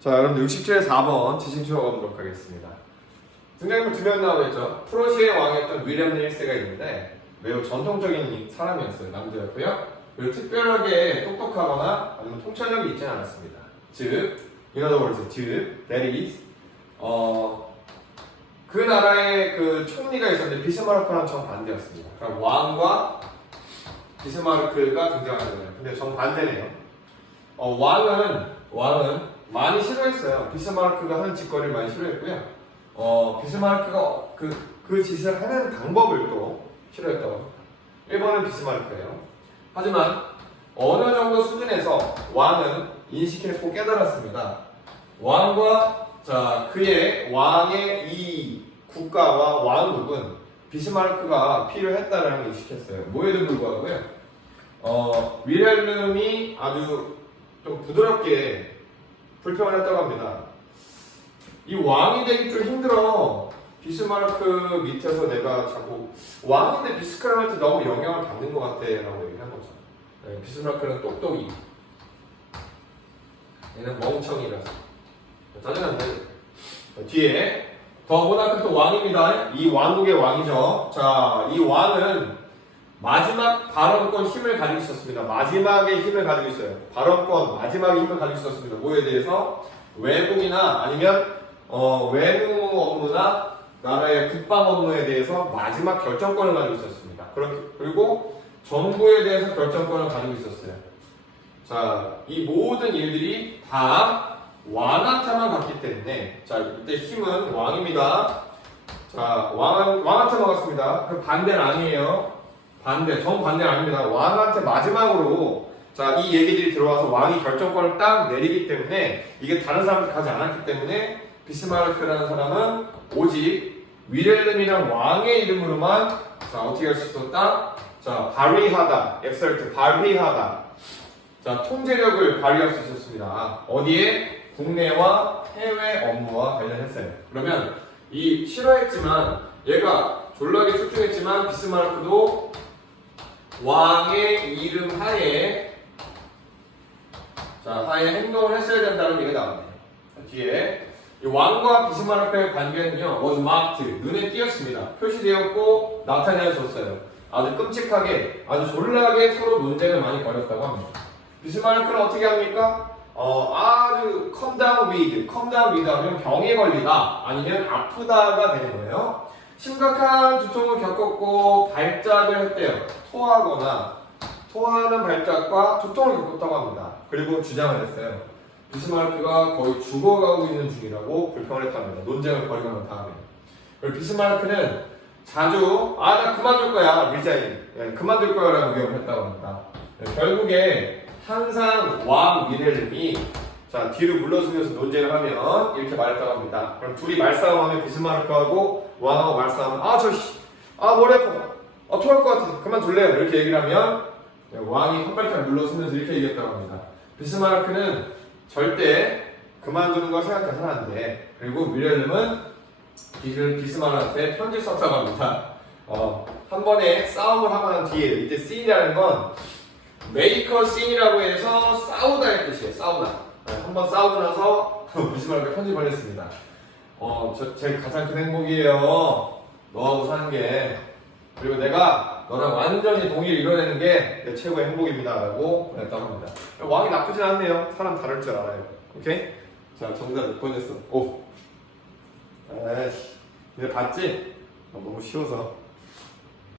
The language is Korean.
자, 여러분들 60조의 4번 지심추어 가보도록 하겠습니다. 등장인물 두 명 나오겠죠. 프로시의 왕이었던 위리엄 닐스가 있는데 매우 전통적인 사람이었어요. 남자였고요. 그리고 특별하게 똑똑하거나 아니면 통찰력이 있지는 않았습니다. 즉, in other words, 즉, that 어, 그 나라의 그 총리가 있었는데 비스마르크랑 정반대였습니다. 그럼 왕과 비스마르크가 등장하잖아요. 근데 정반대네요. 어, 왕은, 왕은 많이 싫어했어요. 비스마르크가 하는 짓거리를 많이 싫어했고요. 어, 비스마르크가 그, 그 짓을 하는 방법을 또 싫어했다고 합니다. 1번은 비스마르크예요. 하지만 어느 정도 수준에서 왕은 인식했고 깨달았습니다. 왕과 자 그의 왕의 이 국가와 왕국은 비스마르크가 필요했다라는 걸 인식했어요. 뭐에도 불구하고요. 어, 위렐름이 아주 좀 부드럽게 불평을 했다고 합니다. 이 왕이 되기 좀 힘들어. 비스마르크 밑에서 내가 자꾸 왕인데 비스마르크한테 너무 영향을 받는 것 같아 라고 얘기를 한 거죠. 네, 비스마르크는 똑똑이. 얘는 멍청이라서. 짜증난다. 자, 뒤에 더 모나크 또 왕입니다. 이 왕국의 왕이죠. 자, 이 왕은 마지막 발언권 힘을 가지고 있었습니다. 마지막에 힘을 가지고 있어요. 발언권 마지막에 힘을 가지고 있었습니다. 뭐에 대해서 외국이나 아니면 어, 외무 업무나 나라의 국방 업무에 대해서 마지막 결정권을 가지고 있었습니다. 그렇게 그리고 정부에 대해서 결정권을 가지고 있었어요. 자, 이 모든 일들이 다 왕한테만 갔기 때문에 자 이때 힘은 왕입니다. 자 왕은 왕한테만 갔습니다. 그 반대는 아니에요. 반대 정 반대는 아닙니다. 왕한테 마지막으로 자 이 얘기들이 들어와서 왕이 결정권을 딱 내리기 때문에 이게 다른 사람한테 가지 않았기 때문에 비스마르크라는 사람은 오직 위렐름이란 왕의 이름으로만 자 어떻게 할 수 있었다? 자 발휘하다, 엑설트 발휘하다. 자 통제력을 발휘할 수 있었습니다. 어디에? 국내와 해외 업무와 관련했어요. 그러면 이 싫어했지만 얘가 졸라게 출중했지만 비스마르크도 왕의 이름 하에 자 하에 행동을 했어야 된다는 얘기가 나왔네요. 자, 뒤에 이 왕과 비스마르크의 관계는요 was marked 눈에 띄었습니다. 표시되었고 나타내졌어요. 아주 끔찍하게 아주 졸라게 서로 논쟁을 많이 벌였다고 합니다. 비스마르크는 어떻게 합니까? 어, 아주 컴다운 위드, 컴다운 위드 하면 병에 걸리다 아니면 아프다가 되는 거예요. 심각한 두통을 겪었고 발작을 했대요. 토하거나 토하는 발작과 두통을 겪었다고 합니다. 그리고 주장을 했어요. 비스마르크가 거의 죽어가고 있는 중이라고 불평을 했답니다. 논쟁을 벌이고 난 다음에. 그리고 비스마르크는 자주 아 나 그만둘 거야 밀자인 예, 그만둘 거야라고 위협을 했다고 합니다. 예, 결국에 항상 왕 미렐름이 자 뒤로 물러서면서 논쟁을 하면 이렇게 말했다고 합니다. 그럼 둘이 말싸움하면 비스마르크하고 왕하고 말싸움하면 아 저 씨 아 머리 아파 아 토할 것 같아 그만 둘래요 이렇게 얘기를 하면 네, 왕이 한 발짝 물러서면서 이렇게 얘기했다고 합니다. 비스마르크는 절대 그만두는 걸 생각해서는 안 돼. 그리고 비스, 비스마르크한테 편지 썼다고 합니다. 어, 한 번에 싸움을 하고 난 뒤에 이때 씬이라는 건 메이커 씬이라고 해서 싸우다의 뜻이에요. 싸우다. 네, 한번 싸우고 나서 비스마르크가 편지 보냈습니다. 어, 저, 제 가장 큰 행복이에요. 너하고 사는 게. 그리고 내가 너랑 완전히 동의를 이뤄내는 게 내 최고의 행복입니다. 라고 보냈다고 합니다. 왕이 나쁘진 않네요. 사람 다를 줄 알아요. 오케이? 자, 정답 몇번 했어? 오. 에이씨. 근데 봤지? 어, 너무 쉬워서.